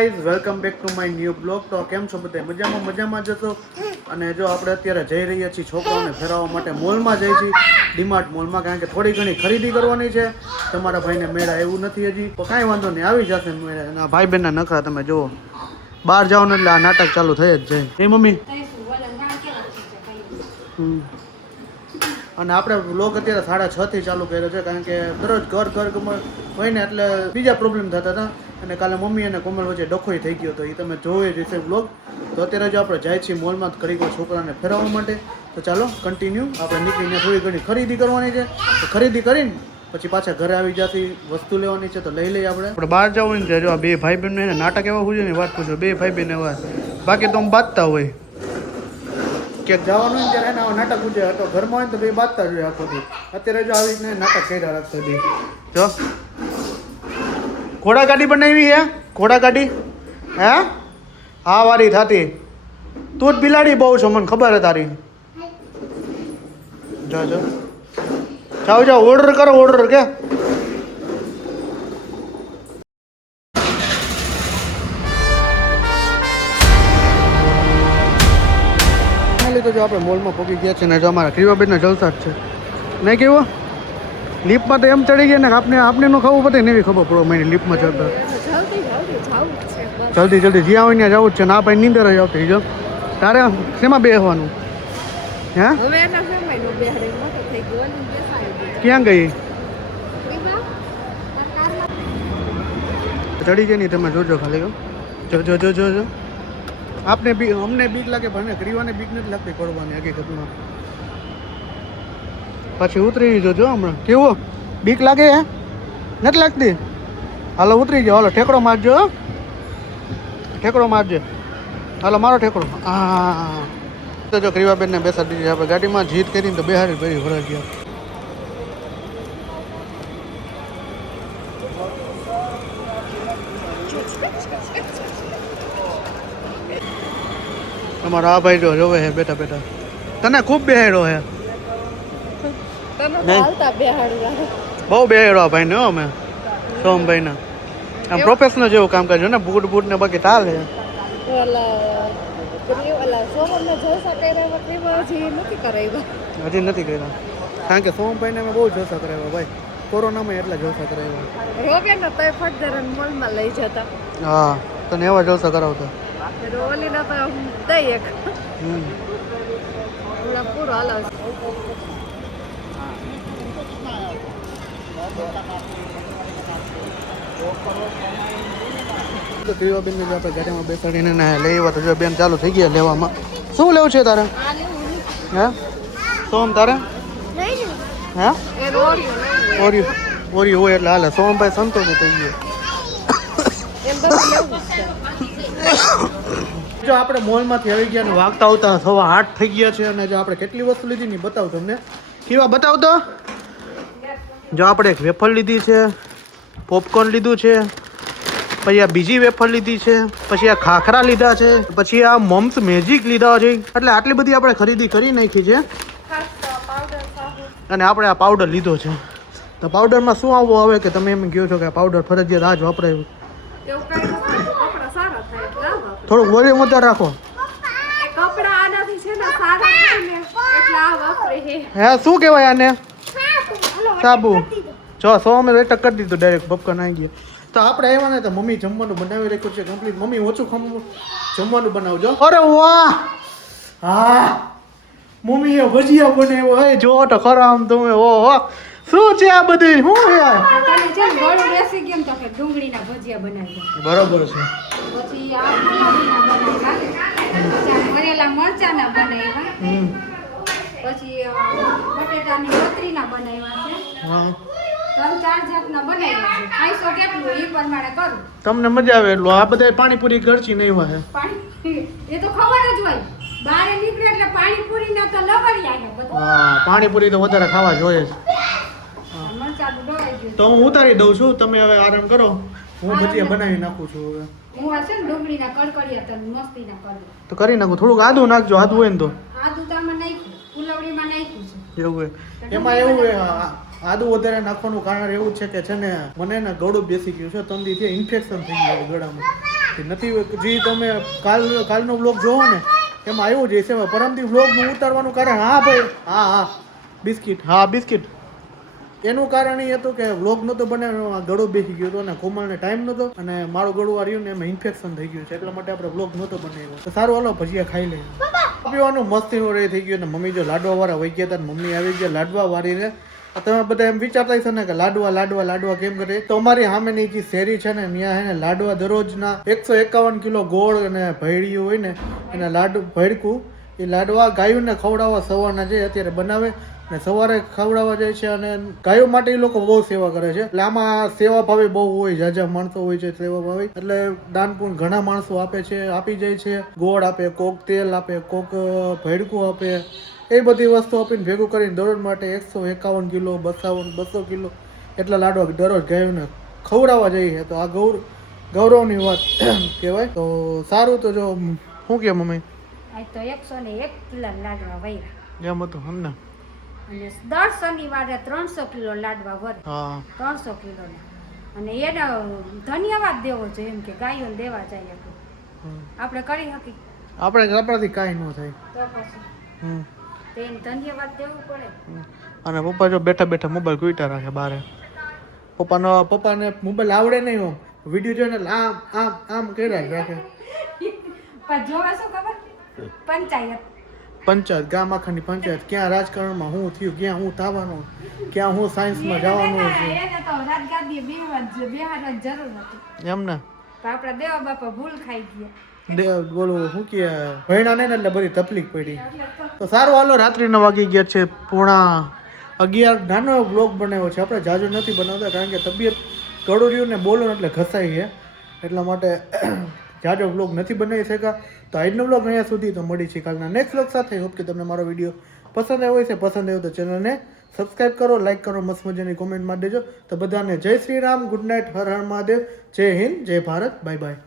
Guys welcome back to my new blog. તો કેમ છો બધા? મજામાં જશો. અને જો આપણે અત્યારે જઈ રહ્યા છીએ છોકરાઓને ફેરવવા માટે મોલમાં જઈ છીએ, ડીમાર્ટ મોલમાં, કારણ કે થોડી ઘણી ખરીદી કરવાની છે. તમારા ભાઈને મેળા એવું નથી હજી, તો કાંઈ વાંધો નહીં, આવી જશે મેળા. અને ભાઈ બહેનના નખરા તમે જુઓ, બહાર જવાનું એટલે આ નાટક ચાલુ થઈ જ જાય. એ મમ્મી. અને આપણે વ્લોગ અત્યારે 6:30 થી ચાલુ કર્યો છે, કારણ કે દરરોજ ઘર હોય ને એટલે બીજા પ્રોબ્લેમ થતા હતા. અને કાલે મમ્મી અને કોમલ વચ્ચે ડખોઈ થઈ ગયો હતો, એ તમે જોઈ જશે વ્લોગ. તો અત્યારે જો આપણે જાય છીએ મોલમાં ઘડીક છોકરાને ફેરવવા માટે. તો ચાલો કન્ટિન્યુ આપણે નીકળીને થોડી ઘણી ખરીદી કરવાની છે. તો ખરીદી કરીને પછી પાછા ઘરે આવી જતી, વસ્તુ લેવાની છે તો લઈ લઈએ. આપણે બહાર જવું ને જો બે ભાઈ બહેન ને નાટક એવા હોય ને વાત પૂછો, બે ભાઈ બહેન એવા, બાકી તો આમ બાંધતા હોય ક્યાંક જવાનું ને ત્યારે એના નાટક ઉજે. તો ઘરમાં હોય ને તો બે બાંધતા જોઈએ આખો દી. અત્યારે જો આવી રીતના નાટક કર્યા રાખતો દી. જો ઘોડા ગાડી બનાવી હે, ઘોડા ગાડી હે, હા વારી થતી. તું જ બિલાડી બહુ છો, મને ખબર હે તારી. જાઓ ઓર્ડર કરો, ઓર્ડર કે તો જો આપણે મોલમાં પહોંચી ગયા છે ને જો અમારા ક્રીવાબેનના જલસા જ છે નહીં. કેવું લિફ્ટમાં તો એમ ચડી ગયા ને આપને નો ખબર પડે ને એવી ખબર પડો મને લિફ્ટમાં ચડતા. જલ્દી જ્યાં હોય ત્યાં જવું જ છે ને. આ ભાઈ નીંદર જ આવતી. જો તારે શેમાં બેસવાનું હે? ક્યાં ગઈ? ચડી જાય નહીં, તમે જોજો ખાલી. જો આપને અમને બીક લાગે પણ ગરીવાને બીક નથી લાગતી પડવાની હકીકતમાં. પછી ઉતરી જોજો હમણાં. કેવું બીક લાગે હે? નથી લાગતી? હાલો ઉતરી જાઓ, હાલો ઠેકડો મારજો, ઠેકડો મારજો. હાલો મારો ઠેકડો. હા તો જો ક્રીવાબેનને બેસાડી દીધી આપણે ગાડીમાં. જીત કરીને તો બેહારી ભરી ભરા ગયા. તમારો આ ભાઈ જો જોવે હે બેઠા બેઠા. તને ખૂબ બેહાડ્યો હે. બહુ બેહાડ્યો આ ભાઈને. અમે સોમભાઈને આમ પ્રોફેશનલ જેવું કામ કરજો ને, બૂટ ને બાકી તાલ હે. હજી નથી કર્યા, કારણ કે સોમભાઈને અમે બહુ જોશા કરાવ્યા ભાઈ, કોરોનામાં એટલા જોશા કરાવ્યા. લઈ જતા. હા તને એવા જોશા કરાવતા. રોલીના તો દઈ એક પૂરો હાલ. તો ક્રીવાબેનને જો આપણે ગાડીમાં બેસાડીને લેવા તો જો બેન ચાલુ થઈ ગયા લેવામાં. શું લેવું છે તારે? હે સોમ તારે? હે ઓરિયો હોય એટલે હાલે. સોમભાઈ સંતોષ થઈ ગયો. જો આપણે મોલમાંથી આવી ગયા ને વાગતા આવતા 8:15 થઈ ગયા છે. અને જો આપણે કેટલી વસ્તુ લીધી ને બતાવું તમને. કેવા બતાવ તો. જો આપણે એક વેફર લીધી છે, પોપકોર્ન લીધું છે, પછી આ બીજી વેફર લીધી છે, પછી આ ખાખરા લીધા છે, પછી આ મમ્સ મેજિક લીધા છે. એટલે આટલી બધી આપણે ખરીદી કરી નાખી છે. અને આપણે આ પાવડર લીધો છે. તો પાવડરમાં શું આવવું આવે કે તમે એમ કહો છો કે આ પાવડર ફરજિયાત આ જ વપરાય? થોડુંક વોલ્યુમ વધારે રાખો. હે શું કહેવાય આને? સાબુ. જો 100 મેં વેટ કરી દીધું ડાયરેક્ટ બપકા નાઈ ગયા. તો આપણે આવ્યા ને તો મમ્મી જમવાનું બનાવી રાખ્યું છે કમ્પ્લીટ. મમ્મી ઓછું જમવાનું બનાવજો. અરે વાહ, હા મમ્મીએ ભજીયા બનાવ્યો. હે જો તો ખરા આમ તમે. ઓહો શું છે આ બધું? શું યાર ડુંગળીના ભજીયા બનાવ્યા. બરોબર છે. પછી આ મરેલા મરચાના બનાવ્યા. પછી બટેટાની કતરીના બનાવ્યા છે. 3-4 જાતના બનાવ્યા છે. ખાઈશો કેટલું એ પ્રમાણે કરું. તમને મજા આવે એટલું. આ બધા પાણીપુરી ઘરચી નહીં હોય. પાણી એ તો ખબર જ હોય. બહાર નીકળે એટલે પાણીપુરી ના તો લવરિયા છે બધા. હા પાણીપુરી તો વધારે ખાવા જોઈએ છે. મરચાનું ડોળાઈ ગયું તો હું ઉતારી દઉં છું, તમે હવે આરામ કરો. હું ભજીયા બનાવી નાખું છું હવે. હું આ છે ને ડુંગળીના કડકડિયા તને મસ્તીના કરું. તો કરી નાખું. થોડુંક આદુ નાખજો, આદુ હોય ને તો. આદુ તો આમાં નાખ્યું, ફુલવડીમાં નાખ્યું છે. એવું હોય. એમાં એવું હોય આદુ વધારે નાખવાનું કારણ એવું છે કે છે ને મને ને ગળું બેસી ગયું છે. 3 દિવસથી ઇન્ફેક્શન થઈ ગયું ગળામાં. કે નથી જે તમે કાલનો બ્લોગ જોવો ને એમાં આવ્યું જ હશે પરમથી બ્લોગનું ઉતારવાનું કારણ હા ભાઈ હા બિસ્કિટ એનું કારણ એ હતું કે વ્લોગ નહોતો બનાવ્યો ગળો બેસી ગયો હતો અને કોમલને ટાઈમ નહોતો અને મારું ગળું રહ્યું ને એમાં ઇન્ફેક્શન થઈ ગયું છે એટલા માટે આપણે વ્લોગ નહોતો બનાવ્યો તો સારું હાલો ભજીયા ખાઈ લઈએ પીવાનું મસ્તીનું રહી થઈ ગયું ને મમ્મી જો લાડવા વાળા વહી ગયા હતા મમ્મી આવી ગયા લાડવા વાળીને તમે બધા એમ વિચારતા હશો ને કે લાડવા કેમ કરે તો અમારી સામેની જે શેરી છે ને ત્યાં હે ને લાડવા દરરોજના 151 કિલો ગોળ અને ભેળિયું હોય ને એના ભેળકું એ લાડવા ગાયોને ખવડાવવા સવારના જે અત્યારે બનાવે ને સવારે ખવડાવવા જાય છે અને ગાયો માટે એ લોકો બહુ સેવા કરે છે એટલે આમાં સેવા ભાવી બહુ હોય જાજા માણસો હોય છે સેવા ભાવી એટલે દાન પુણ્ય ઘણા માણસો આપે છે આપી જાય છે ગોળ આપે કોક તેલ આપે કોક ભેળકું આપે એ બધી વસ્તુ આપીને ભેગું કરીને દરરોજ માટે 151 કિલો 200 કિલો એટલા લાડવા દરરોજ ગાયોને ખવડાવવા જઈએ તો આ ગૌરવની વાત કહેવાય તો સારું તો જો શું કે મમ્મી આજ તો 101 કિલો લાડવા વૈયા એમ હતું હમને અને દર શનિવારે 300 કિલો લાડવા વરે હા 300 કિલોના અને એને ધન્યવાદ દેવો જોઈએ એમ કે ગાયોને દેવા જાય આપણે કરી શકીએ આપણાથી કાંઈ ન થાય તો પછી તેને ધન્યવાદ દેવું પડે અને પપ્પા જો બેઠા મોબાઈલ કુઈટા રાખે બારે પપ્પાને મોબાઈલ આવડે નહીં આમ વિડીયો જોઈને આમ કર્યા રાખે પણ જોવા શું ખબર પંચાયત ગામ આખાની પંચાયત ક્યાં રાજકારણમાં શું થયું ક્યાં હું થવાનું ક્યાં હું સાયન્સમાં જવાનું છે એને તો રાજગાદી બેહાડવાની જરૂર નથી એમ ને આપણા દેવા બાપા ભૂલ ખાઈ ગયા બોલો શું કે ભણ્યા નહીં ને એટલે બધી તકલીફ પડી તો સારું હાલો રાત્રિના વાગી ગયા છે 11:30 નાનો બ્લોગ બનાવ્યો છે આપણે જાજુ નથી બનાવતા કારણ કે તબિયત ગળું રહ્યું ને બોલો એટલે ઘસાઈ છે એટલા માટે જાજો બ્લોગ નથી બનાવી શક્યા તો આજનો બ્લોગ અહીંયા સુધી તો મળી છે કાલના નેક્સ્ટ બ્લોગ સાથે હોપ કે તમને મારો વિડીયો પસંદ આવ્યો છે પસંદ આવ્યો તો ચેનલને સબસ્ક્રાઈબ કરો લાઈક કરો મસ્ત મજાની કોમેન્ટમાં દેજો તો બધાને જય શ્રી રામ ગુડ નાઇટ હર હર મહાદેવ જય હિન્દ જય ભારત બાય બાય